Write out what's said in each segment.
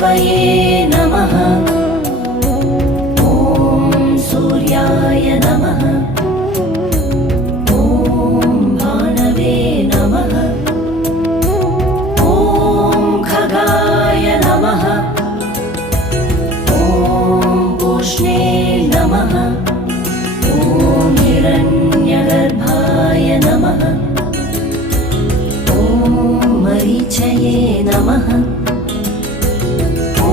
रवये नमः। ॐ सूर्याय नमः। ॐ भानवे नमः। ॐ खगाय नमः। ॐ पूष्णे नमः। ॐ हिरण्यगर्भाय नमः। ॐ मरीचये नमः। ॐ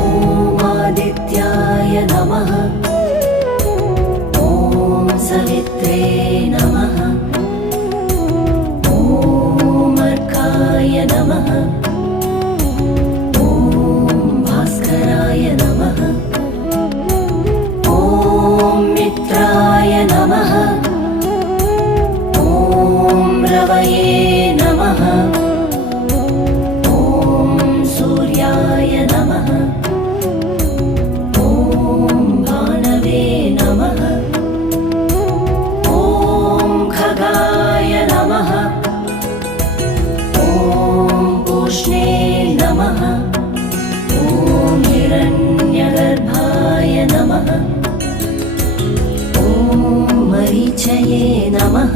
आदित्याय नमः। ॐ सवित्रे नमः। ॐ अर्काय नमः। ॐ भास्कराय नमः। ॐ मित्राय नमः। ॐ रवये नमः। ॐ सूर्याय नमः। ॐ भानवे नमः। ॐ खगाय नमः। ॐ पूष्णे नमः। ॐ हिरण्यगर्भाय नमः। ॐ मरीचये नमः।